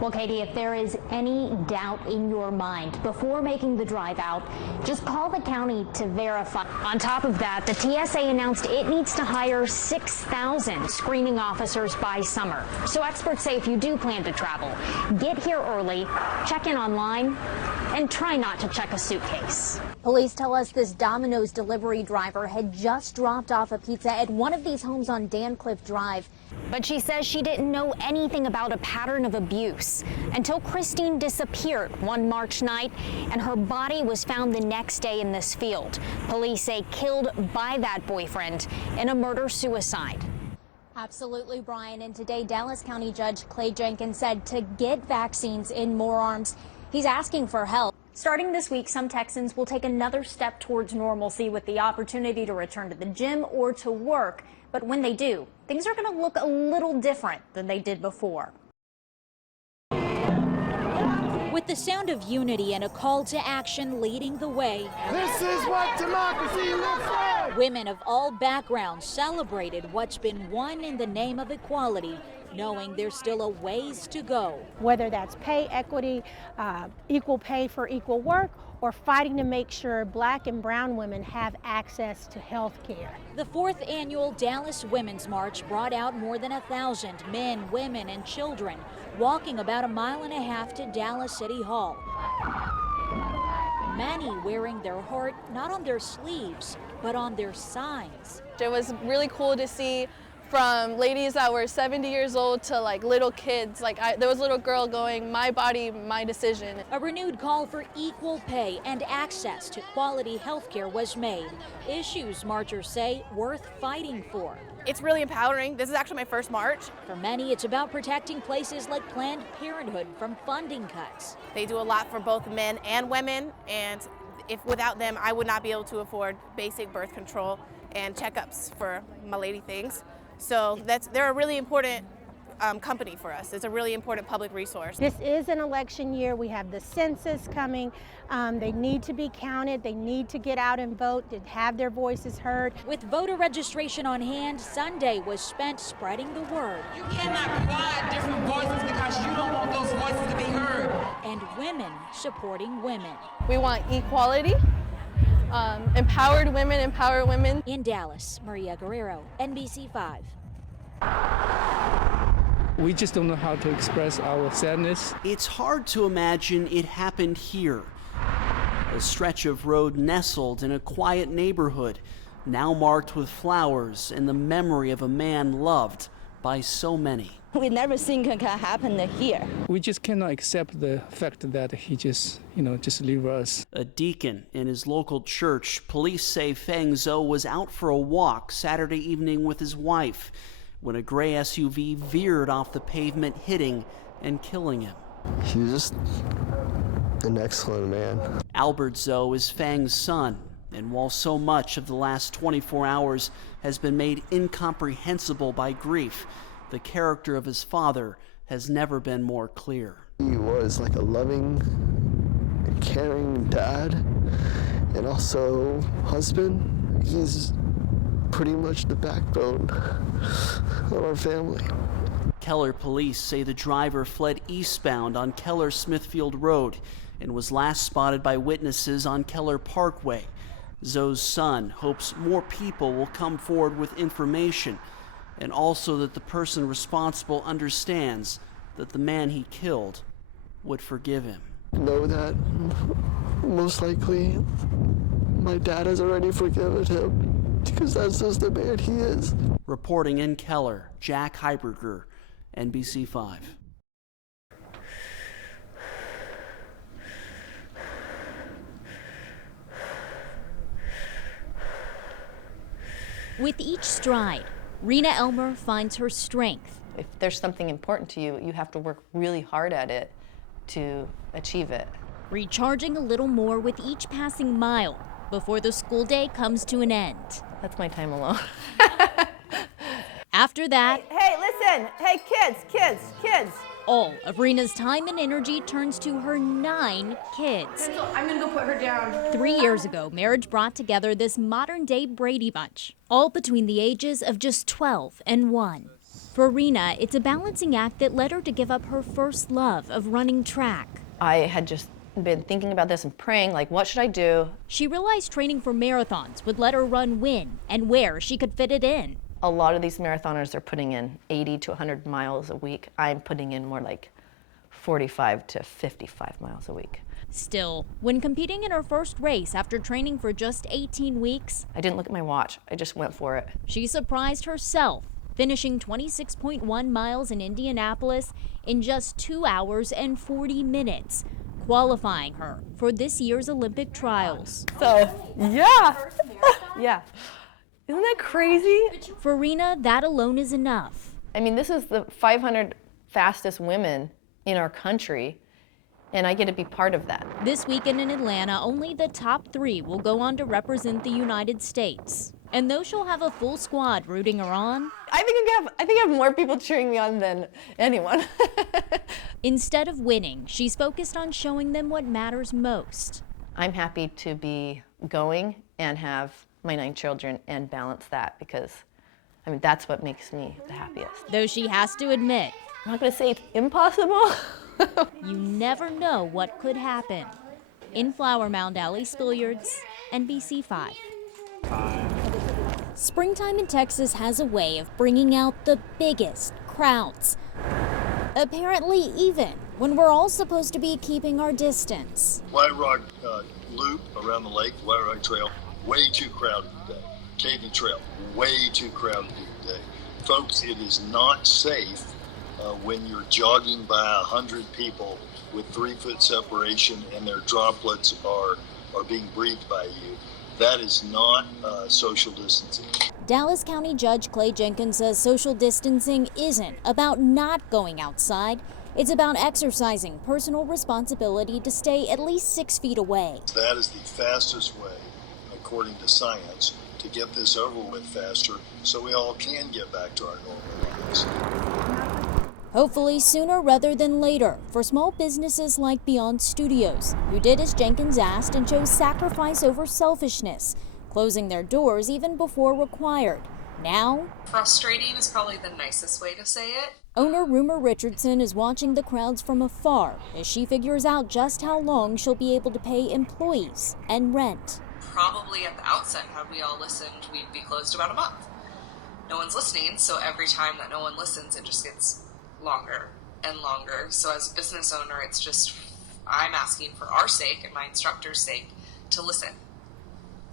Well, Katie, if there is any doubt in your mind before making the drive out, just call the county to verify. On top of that, the TSA announced it needs to hire 6,000 screening officers by summer. So experts say if you do plan to travel, get here early, check in online, and try not to check a suitcase. Police tell us this Domino's delivery driver had just dropped off a pizza at one of these homes on Dancliff Drive. But she says she didn't know anything about a pattern of abuse until Christine disappeared one March night and her body was found the next day in this field. Police say killed by that boyfriend in a murder-suicide. Absolutely, Brian. And today, Dallas County Judge Clay Jenkins said to get vaccines in more arms. He's asking for help. Starting this week, some Texans will take another step towards normalcy with the opportunity to return to the gym or to work. But when they do, things are going to look a little different than they did before. With the sound of unity and a call to action leading the way, this is what democracy looks like! Women of all backgrounds celebrated what's been won in the name of equality, knowing there's still a ways to go. Whether that's pay equity, equal pay for equal work, or fighting to make sure Black and brown women have access to health care. The 4th annual Dallas Women's March brought out more than 1,000 men, women, and children walking about 1.5 miles to Dallas City Hall. Many wearing their heart not on their sleeves, but on their signs. It was really cool to see, from ladies that were 70 years old to like little kids. There was a little girl going, "My body, my decision." A renewed call for equal pay and access to quality health care was made. Issues marchers say worth fighting for. It's really empowering. This is actually my first march. For many, it's about protecting places like Planned Parenthood from funding cuts. They do a lot for both men and women, and if without them, I would not be able to afford basic birth control and checkups for my lady things. So they're a really important company for us. It's a really important public resource. This is an election year. We have the census coming. They need to be counted. They need to get out and vote, to have their voices heard. With voter registration on hand, Sunday was spent spreading the word. You cannot provide different voices because you don't want those voices to be heard. And women supporting women. We want equality. Empowered women empower women. In Dallas, Maria Guerrero, NBC5. We just don't know how to express our sadness. It's hard to imagine it happened here. A stretch of road nestled in a quiet neighborhood, now marked with flowers and the memory of a man loved by so many. We never think it can happen here. We just cannot accept the fact that he just leave us. A deacon in his local church, police say Feng Zhou was out for a walk Saturday evening with his wife when a gray SUV veered off the pavement, hitting and killing him. He was just an excellent man. Albert Zhou is Feng's son, and while so much of the last 24 hours has been made incomprehensible by grief, the character of his father has never been more clear. He was like a loving, caring dad and also husband. He's pretty much the backbone of our family. Keller police say the driver fled eastbound on Keller Smithfield Road and was last spotted by witnesses on Keller Parkway. Zhou's son hopes more people will come forward with information, and also that the person responsible understands that the man he killed would forgive him. Know that most likely my dad has already forgiven him because that's just the man he is. Reporting in Keller, Jack Heiberger, NBC5. With each stride, Rena Elmer finds her strength. If there's something important to you, you have to work really hard at it to achieve it. Recharging a little more with each passing mile before the school day comes to an end. That's my time alone. After that, hey, listen, hey, kids. all of Rena's time and energy turns to her 9 kids. I'm gonna go put her down. 3 years ago, marriage brought together this modern-day Brady Bunch, all between the ages of just 12 and 1. For Rena, it's a balancing act that led her to give up her first love of running track. I had just been thinking about this and praying, like, what should I do? She realized training for marathons would let her run when and where she could fit it in. A lot of these marathoners are putting in 80 to 100 miles a week. I'm putting in more like 45 to 55 miles a week. Still, when competing in her first race after training for just 18 weeks, I didn't look at my watch. I just went for it. She surprised herself, finishing 26.1 miles in Indianapolis in just 2 hours and 40 minutes, qualifying her for this year's Olympic trials. So, yeah. Yeah. Isn't that crazy? For Rena, that alone is enough. I mean, this is the 500 fastest women in our country, and I get to be part of that. This weekend in Atlanta, only the top 3 will go on to represent the United States. And though she'll have a full squad rooting her on, I think I have more people cheering me on than anyone. Instead of winning, she's focused on showing them what matters most. I'm happy to be going and have my 9 children and balance that, because I mean, that's what makes me the happiest. Though she has to admit, I'm not going to say it's impossible. You never know what could happen. In Flower Mound, Allie Spilliards, NBC5. Springtime in Texas has a way of bringing out the biggest crowds. Apparently even when we're all supposed to be keeping our distance. White Rock Loop around the lake, White Rock Trail, way too crowded today. Katy Trail, way too crowded today. Folks, it is not safe when you're jogging by 100 people with 3-foot separation and their droplets are being breathed by you. That is not social distancing. Dallas County Judge Clay Jenkins says social distancing isn't about not going outside. It's about exercising personal responsibility to stay at least 6 feet away. That is the fastest way, according to science, to get this over with faster so we all can get back to our normal lives. Hopefully sooner rather than later for small businesses like Beyond Studios, who did as Jenkins asked and chose sacrifice over selfishness, closing their doors even before required. Now, frustrating is probably the nicest way to say it. Owner Rumor Richardson is watching the crowds from afar as she figures out just how long she'll be able to pay employees and rent. Probably at the outset, had we all listened, we'd be closed about a month. No one's listening, so every time that no one listens, it just gets longer and longer. So as a business owner, it's just, I'm asking for our sake and my instructor's sake to listen.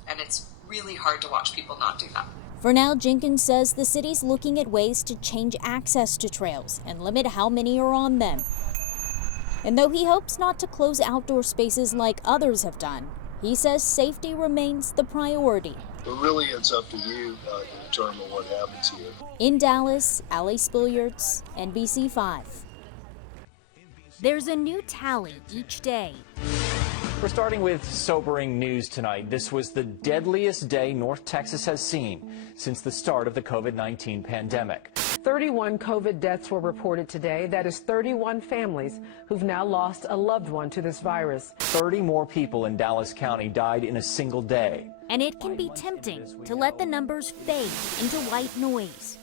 And it's really hard to watch people not do that. For now, Jenkins says the city's looking at ways to change access to trails and limit how many are on them. And though he hopes not to close outdoor spaces like others have done, he says safety remains the priority. But really, it's up to you to determine what happens here. In Dallas, Allie Spilliards, NBC5. There's a new tally each day. We're starting with sobering news tonight. This was the deadliest day North Texas has seen since the start of the COVID-19 pandemic. 31 COVID deaths were reported today. That is 31 families who've now lost a loved one to this virus. 30 more people in Dallas County died in a single day. And it can be tempting to let the numbers fade into white noise.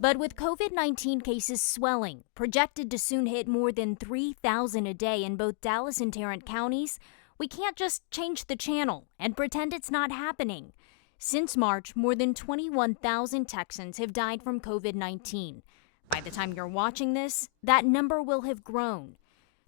But with COVID-19 cases swelling, projected to soon hit more than 3,000 a day in both Dallas and Tarrant counties, we can't just change the channel and pretend it's not happening. Since March, more than 21,000 Texans have died from COVID-19. By the time you're watching this, that number will have grown.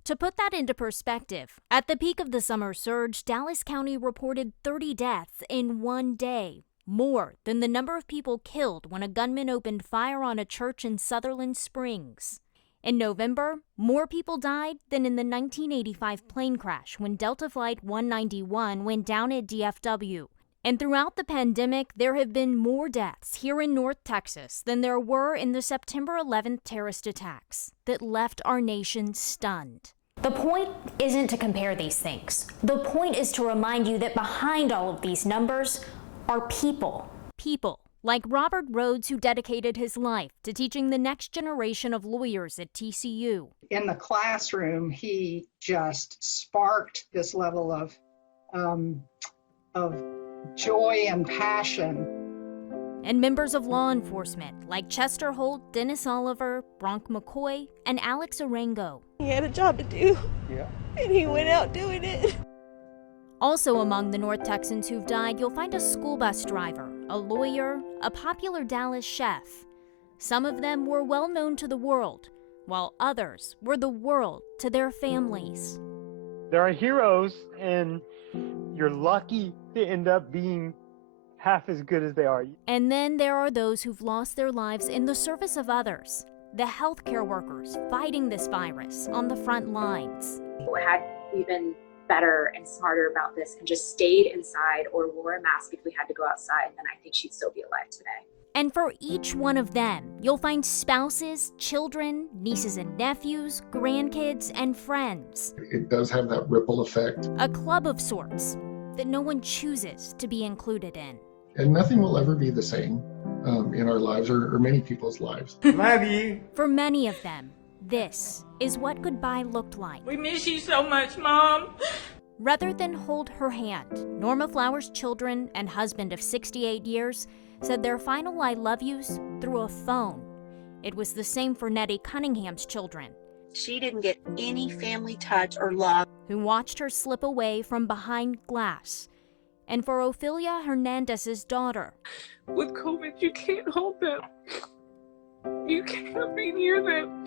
To put that into perspective, at the peak of the summer surge, Dallas County reported 30 deaths in one day, more than the number of people killed when a gunman opened fire on a church in Sutherland Springs. In November, more people died than in the 1985 plane crash when Delta Flight 191 went down at DFW. And throughout the pandemic, there have been more deaths here in North Texas than there were in the September 11th terrorist attacks that left our nation stunned. The point isn't to compare these things. The point is to remind you that behind all of these numbers are people. People like Robert Rhodes, who dedicated his life to teaching the next generation of lawyers at TCU. In the classroom, he just sparked this level of joy and passion. and members of law enforcement like Chester Holt, Dennis Oliver, Bronk McCoy, and Alex Arango. He had a job to do, and he went out doing it. Also among the North Texans who've died, you'll find a school bus driver, a lawyer, a popular Dallas chef. Some of them were well known to the world, while others were the world to their families. There are heroes, and you're lucky to end up being half as good as they are. And then there are those who've lost their lives in the service of others, the healthcare workers fighting this virus on the front lines. Had we been better and smarter about this and just stayed inside or wore a mask if we had to go outside, then I think she'd still be alive today. And for each one of them, you'll find spouses, children, nieces and nephews, grandkids, and friends. It does have that ripple effect. A club of sorts that no one chooses to be included in. And nothing will ever be the same in our lives or many people's lives. Love you. For many of them, this is what goodbye looked like. We miss you so much, Mom. Rather than hold her hand, Norma Flowers' children and husband of 68 years said their final I love yous through a phone. It was the same for Nettie Cunningham's children. She didn't get any family touch or love. Who watched her slip away from behind glass. And for Ophelia Hernandez's daughter. With COVID, you can't hold them. You can't be near them.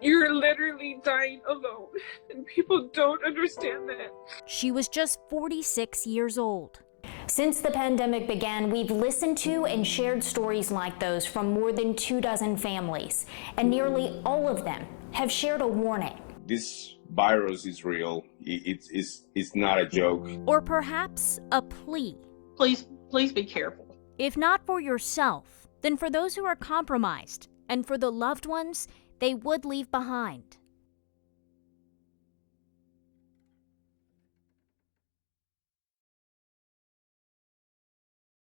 You're literally dying alone, and people don't understand that. She was just 46 years old. Since the pandemic began, we've listened to and shared stories like those from more than 24 families, and nearly all of them have shared a warning. This virus is real. It's not a joke. Or perhaps a plea. Please be careful. If not for yourself, then for those who are compromised and for the loved ones they would leave behind.